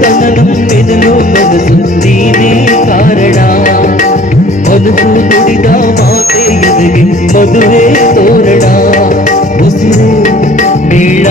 తననం మెదలో మనసు నీనే కారణ మనసు ನುಡಿದ ಮಾತೆ ಎದೆಗೆ ಮದುವೆ ತೋರಣ ಉಸಿರು ಮೇಳ